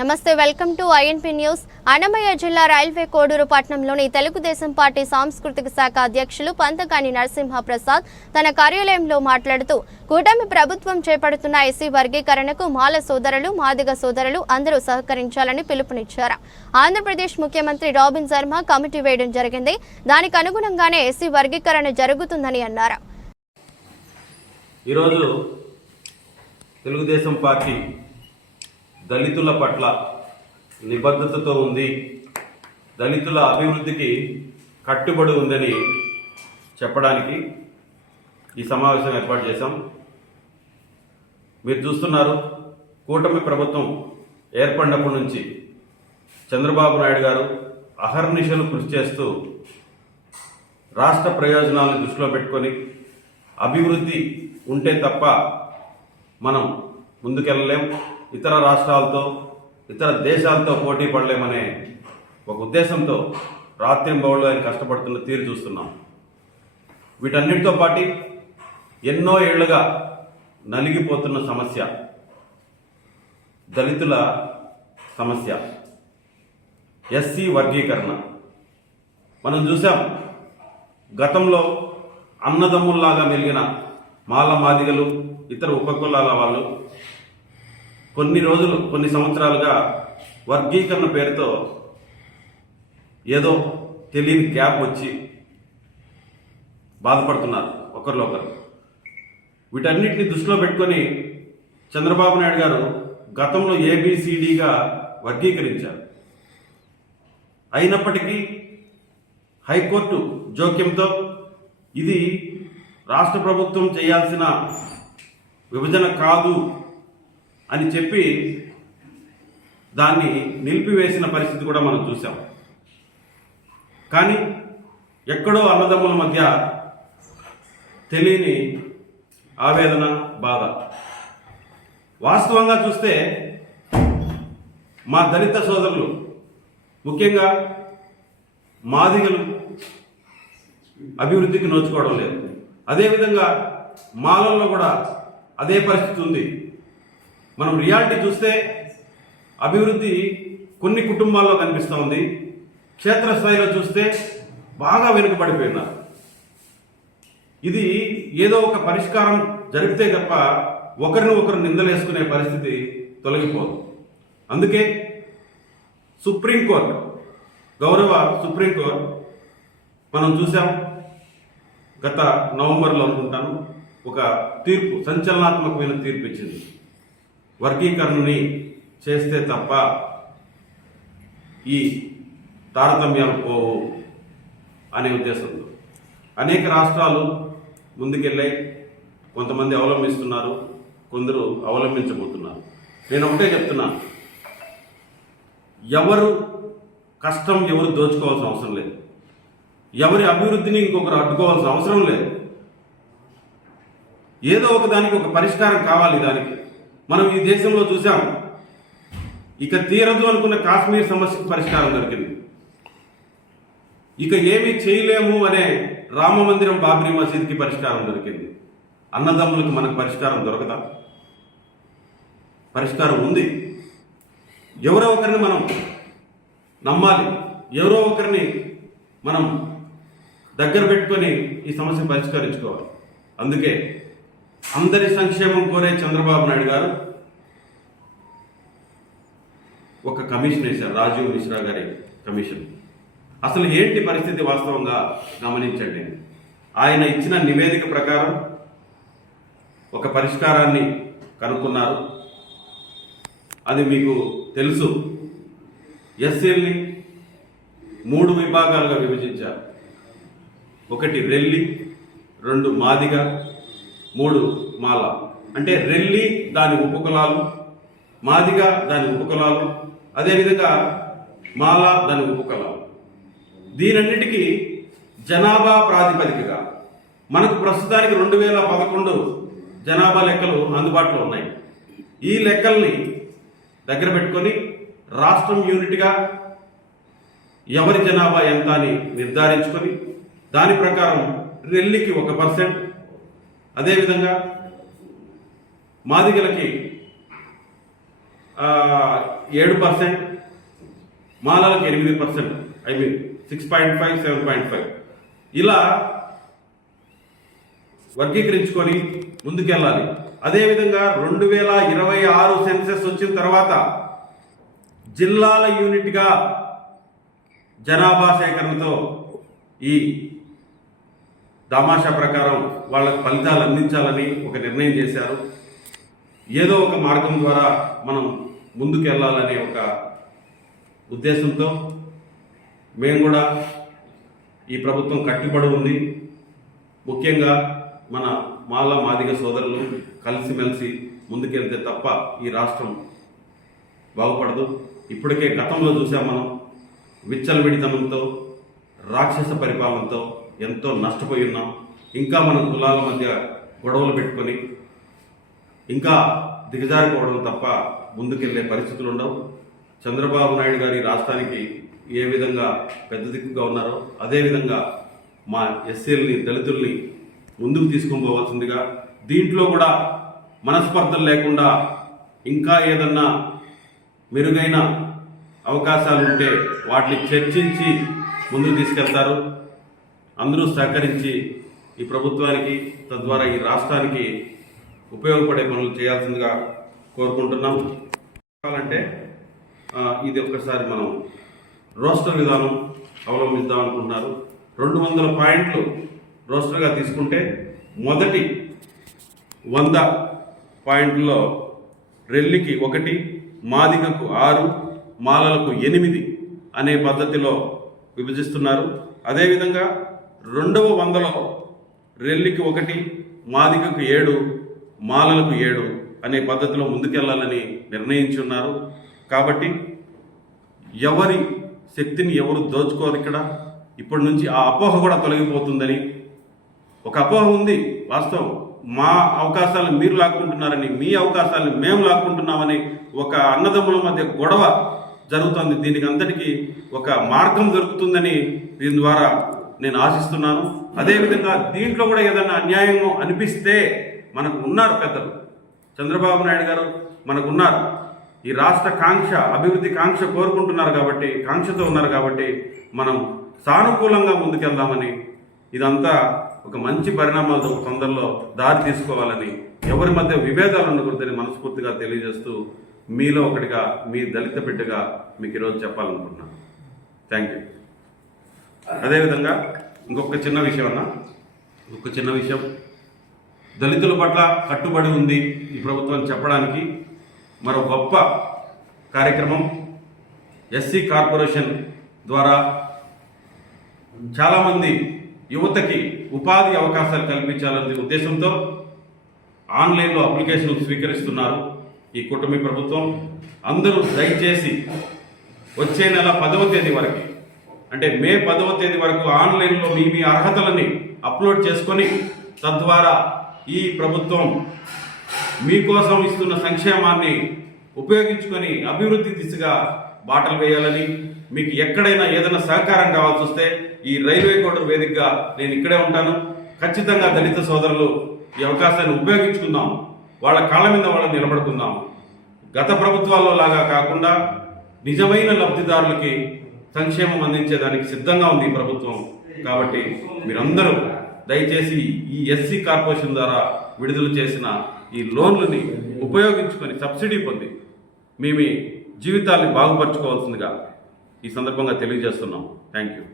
నమస్తే welcome to I N P news. Annamayya జిల్లా railway Koduru పట్టణంలోని తెలుగుదేశం పార్టీ సాంస్కృతిక శాఖ అధ్యక్షులు పంతకాని నరసింహ ప్రసాద్ తన కార్యాలయంలో మాట్లాడుతూ కూటమి ప్రభుత్వం చేపడుతున్న ఎస్సీ వర్గీకరణకు మాల సోదరులు మాదిగ సోదరులు అందరూ సహకరించాలని పిలుపునిచ్చారు. ఆంధ్రప్రదేశ్ ముఖ్యమంత్రి రాబిన్ శర్మ కమిటీ వేయడం జరిగింది. దానికి అనుగుణంగానే ఎస్సీ వర్గీకరణ జరుగుతుందని అన్నారు. ఈరోజు తెలుగుదేశం పార్టీ దళితుల పట్ల నిబద్ధతతో ఉంది. దళితుల అభివృద్ధికి కట్టుబడి ఉందని చెప్పడానికి ఈ సమావేశం ఏర్పాటు చేశాం. మీరు చూస్తున్నారు కూటమి ప్రభుత్వం ఏర్పడినప్పటి నుంచి చంద్రబాబు నాయుడు గారు అహర్నిశలు కృషి చేస్తూ రాష్ట్ర ప్రయోజనాలను దృష్టిలో పెట్టుకొని అభివృద్ధి ఉంటే తప్ప మనం ముందుకెళ్ళలేం. ఇతర రాష్ట్రాలతో ఇతర దేశాలతో పోటీ పడలేమనే ఒక ఉద్దేశంతో రాత్రింబౌళ్ళు ఆయన కష్టపడుతున్న తీరు చూస్తున్నాం. వీటన్నిటితో పాటు ఎన్నో ఏళ్ళుగా నలిగిపోతున్న సమస్య దళితుల సమస్య ఎస్సీ వర్గీకరణ. మనం చూసాం గతంలో అన్నదమ్ముల్లాగా మెలిగిన మాల మాదిగలు ఇతర ఉపకులాల వాళ్ళు కొన్ని రోజులు కొన్ని సంవత్సరాలుగా వర్గీకరణ పేరుతో ఏదో తెలియని గ్యాప్ వచ్చి బాధపడుతున్నారు ఒకరిలో ఒకరు వీటన్నిటిని దృష్టిలో పెట్టుకొని చంద్రబాబు నాయుడు గారు గతంలో ఏబిసిడిగా వర్గీకరించారు. అయినప్పటికీ హైకోర్టు జోక్యంతో ఇది రాష్ట్ర ప్రభుత్వం చేయాల్సిన విభజన కాదు అని చెప్పి దాన్ని నిలిపివేసిన పరిస్థితి కూడా మనం చూసాం కానీ ఎక్కడో అన్నదమ్ముల మధ్య తెలియని ఆవేదన బాధ. వాస్తవంగా చూస్తే మా దళిత సోదరులు ముఖ్యంగా మాదిగలు అభివృద్ధికి నోచుకోవడం లేదు. అదేవిధంగా మాలల్లో కూడా అదే పరిస్థితి ఉంది. మనం రియాలిటీ చూస్తే అభివృద్ధి కొన్ని కుటుంబాల్లో కనిపిస్తూ ఉంది. క్షేత్రస్థాయిలో చూస్తే బాగా వెనుకబడిపోయినారు. ఇది ఏదో ఒక పరిష్కారం జరిగితే తప్ప ఒకరిని ఒకరు నిందలేసుకునే పరిస్థితి తొలగిపోదు. అందుకే సుప్రీంకోర్టు గౌరవ సుప్రీంకోర్టు మనం చూసాం గత నవంబర్లో అనుకుంటాను ఒక తీర్పు సంచలనాత్మకమైన తీర్పు ఇచ్చింది. వర్గీకరణని చేస్తే తప్ప ఈ తారతమ్యాలు పోవు అనే ఉద్దేశంతో. అనేక రాష్ట్రాలు ముందుకెళ్ళాయి. కొంతమంది అవలంబిస్తున్నారు. కొందరు అవలంబించబోతున్నారు. నేను ఒకటే చెప్తున్నాను ఎవరు కష్టం ఎవరు దోచుకోవాల్సిన అవసరం లేదు. ఎవరి అభివృద్ధిని ఇంకొకరు అడ్డుకోవాల్సిన అవసరం లేదు. ఏదో ఒక దానికి ఒక పరిష్కారం కావాలి దానికి. మనం ఈ దేశంలో చూసాం ఇక తీరదు అనుకున్న కాశ్మీర్ సమస్యకు పరిష్కారం దొరికింది. ఇక ఏమీ చేయలేము అనే రామ మందిరం బాబ్రీ మసీద్కి పరిష్కారం దొరికింది. అన్నదమ్ములకు మనకు పరిష్కారం దొరకదా? పరిష్కారం ఉంది. ఎవరో ఒకరిని మనం నమ్మాలి. ఎవరో ఒకరిని మనం దగ్గర పెట్టుకొని ఈ సమస్య పరిష్కరించుకోవాలి. అందుకే అందరి సంక్షేమం కోరే చంద్రబాబు నాయుడు గారు ఒక కమిషన్ వేశారు రాజీవ్ మిశ్రా గారి కమిషన్. అసలు ఏంటి పరిస్థితి వాస్తవంగా? గమనించండి. ఆయన ఇచ్చిన నివేదిక ప్రకారం ఒక పరిష్కారాన్ని కనుక్కున్నారు. అది మీకు తెలుసు. ఎస్ఎల్ని మూడు విభాగాలుగా విభజించారు. ఒకటి రెల్లి రెండు మాదిగ మూడు మాల. అంటే రెల్లి దాని ఉపకులాలు మాదిగ దాని ఉపకులాలు అదేవిధంగా మాల దాని ఉపకులాలు. దీనన్నిటికీ జనాభా ప్రాతిపదికగా మనకు ప్రస్తుతానికి రెండు వేల పదకొండు జనాభా లెక్కలు అందుబాటులో ఉన్నాయి. ఈ లెక్కల్ని దగ్గర పెట్టుకొని రాష్ట్రం యూనిట్గా ఎవరి జనాభా ఎంత అని నిర్ధారించుకొని దాని ప్రకారం రెల్లికి ఒక పర్సెంట్ అదేవిధంగా మాదిగలకి ఏడు పర్సెంట్ మాలలకి ఎనిమిది percent I mean six point five seven point five. ఇలా వర్గీకరించుకొని ముందుకెళ్ళాలి. అదేవిధంగా రెండు వేల ఇరవై ఆరు సెన్సెస్ వచ్చిన తర్వాత జిల్లాల యూనిట్గా జనాభా సేకరణతో ఈ దామాషా ప్రకారం వాళ్ళకు ఫలితాలు అందించాలని ఒక నిర్ణయం చేశారు. ఏదో ఒక మార్గం ద్వారా మనం ముందుకు వెళ్ళాలనే ఒక ఉద్దేశంతో మేము కూడా ఈ ప్రభుత్వం కట్టుబడి ఉంది. ముఖ్యంగా మన మాల మాదిగ సోదరులు కలిసిమెలిసి ముందుకెళ్తే తప్ప ఈ రాష్ట్రం బాగుపడదు. ఇప్పటికే గతంలో చూసాం మనం విచ్చలవిడితనంతో రాక్షస పరిపాలనతో ఎంతో నష్టపోయి ఉన్నాం. ఇంకా మనం కులాల మధ్య గొడవలు పెట్టుకొని ఇంకా దిగజారిపోవడం తప్ప ముందుకెళ్ళే పరిస్థితులు ఉండవు. చంద్రబాబు నాయుడు గారి రాష్ట్రానికి ఏ విధంగా పెద్ద దిక్కుగా ఉన్నారో అదేవిధంగా మా ఎస్సీలని దళితుల్ని ముందుకు తీసుకొని పోవాల్సిందిగా దీంట్లో కూడా మనస్పర్ధలు లేకుండా ఇంకా ఏదన్నా మెరుగైన అవకాశాలు ఉంటే వాటిని చర్చించి ముందుకు తీసుకెళ్తారు. అందరూ సహకరించి ఈ ప్రభుత్వానికి తద్వారా ఈ రాష్ట్రానికి ఉపయోగపడే పనులు చేయాల్సిందిగా కోరుకుంటున్నాం. చెప్పాలంటే ఇది ఒక్కసారి మనం రోస్టర్ విధానం అవలంబిద్దాం అనుకుంటున్నారు. రెండు వందల పాయింట్లు రోస్టర్గా తీసుకుంటే మొదటి వంద పాయింట్లో రెల్లికి ఒకటి మాదిగకు ఆరు మాలలకు ఎనిమిది అనే పద్ధతిలో విభజిస్తున్నారు. అదేవిధంగా రెండవ వందలో రెల్లికి ఒకటి మాదికకు ఏడు మాలలకు ఏడు అనే పద్ధతిలో ముందుకెళ్ళాలని నిర్ణయించున్నారు కాబట్టి ఎవరి శక్తిని ఎవరు దోచుకోరు ఇక్కడ. ఇప్పటి నుంచి ఆ అపోహ కూడా తొలగిపోతుందని. ఒక అపోహ ఉంది వాస్తవం. మా అవకాశాలను మీరు లాక్కుంటున్నారని మీ అవకాశాలను మేము లాక్కుంటున్నామని ఒక అన్నదమ్ముల మధ్య గొడవ జరుగుతుంది. దీనికి అంతటికీ ఒక మార్గం దొరుకుతుందని దీని ద్వారా నేను ఆశిస్తున్నాను. అదేవిధంగా దీంట్లో కూడా ఏదైనా అన్యాయం అనిపిస్తే మనకు ఉన్నారు పెద్దలు. చంద్రబాబు నాయుడు గారు మనకు ఉన్నారు. ఈ రాష్ట్ర కాంక్ష అభివృద్ధి కాంక్ష కోరుకుంటున్నారు కాబట్టి కాంక్షతో ఉన్నారు కాబట్టి మనం సానుకూలంగా ముందుకెళ్దామని ఇదంతా ఒక మంచి పరిణామాలతో ఒక తొందరలో దారి తీసుకోవాలని ఎవరి మధ్య విభేదాలు ఉండకూడదని మనస్ఫూర్తిగా తెలియజేస్తూ మీలో ఒకటిగా మీ దళిత బిడ్డగా మీకు ఈరోజు చెప్పాలనుకుంటున్నాను. థ్యాంక్ యూ అదేవిధంగా ఇంకొక చిన్న విషయం అన్న. ఒక చిన్న విషయం. దళితుల పట్ల కట్టుబడి ఉంది ఈ ప్రభుత్వం చెప్పడానికి మరో గొప్ప కార్యక్రమం ఎస్సీ కార్పొరేషన్ ద్వారా చాలామంది యువతకి ఉపాధి అవకాశాలు కల్పించాలనే ఉద్దేశంతో ఆన్లైన్లో అప్లికేషన్లు స్వీకరిస్తున్నారు ఈ కూటమి ప్రభుత్వం. అందరూ దయచేసి వచ్చే నెల పదవ తేదీ వరకు అంటే మే పదవ తేదీ వరకు ఆన్లైన్లో మీ మీ అర్హతలని అప్లోడ్ చేసుకొని తద్వారా ఈ ప్రభుత్వం మీకోసం ఇస్తున్న సంక్షేమాన్ని ఉపయోగించుకొని అభివృద్ధి దిశగా బాటలు వేయాలని మీకు ఎక్కడైనా ఏదైనా సహకారం కావాల్సి వస్తే ఈ రైల్వే కోటర్ వేదికగా నేను ఇక్కడే ఉంటాను. ఖచ్చితంగా దళిత సోదరులు ఈ అవకాశాన్ని ఉపయోగించుకుందాం. వాళ్ళ కాళ్ళ మీద వాళ్ళని నిలబడుకుందాం. గత ప్రభుత్వాల్లో లాగా కాకుండా నిజమైన లబ్ధిదారులకి సంక్షేమం అందించేదానికి సిద్ధంగా ఉంది ఈ ప్రభుత్వం. కాబట్టి మీరందరూ దయచేసి ఈ ఎస్సీ కార్పొరేషన్ ద్వారా విడుదల చేసిన ఈ లోన్లని ఉపయోగించుకొని సబ్సిడీ పొంది మీ మీ జీవితాన్ని బాగుపరచుకోవాల్సిందిగా ఈ సందర్భంగా తెలియజేస్తున్నాం. Thank you.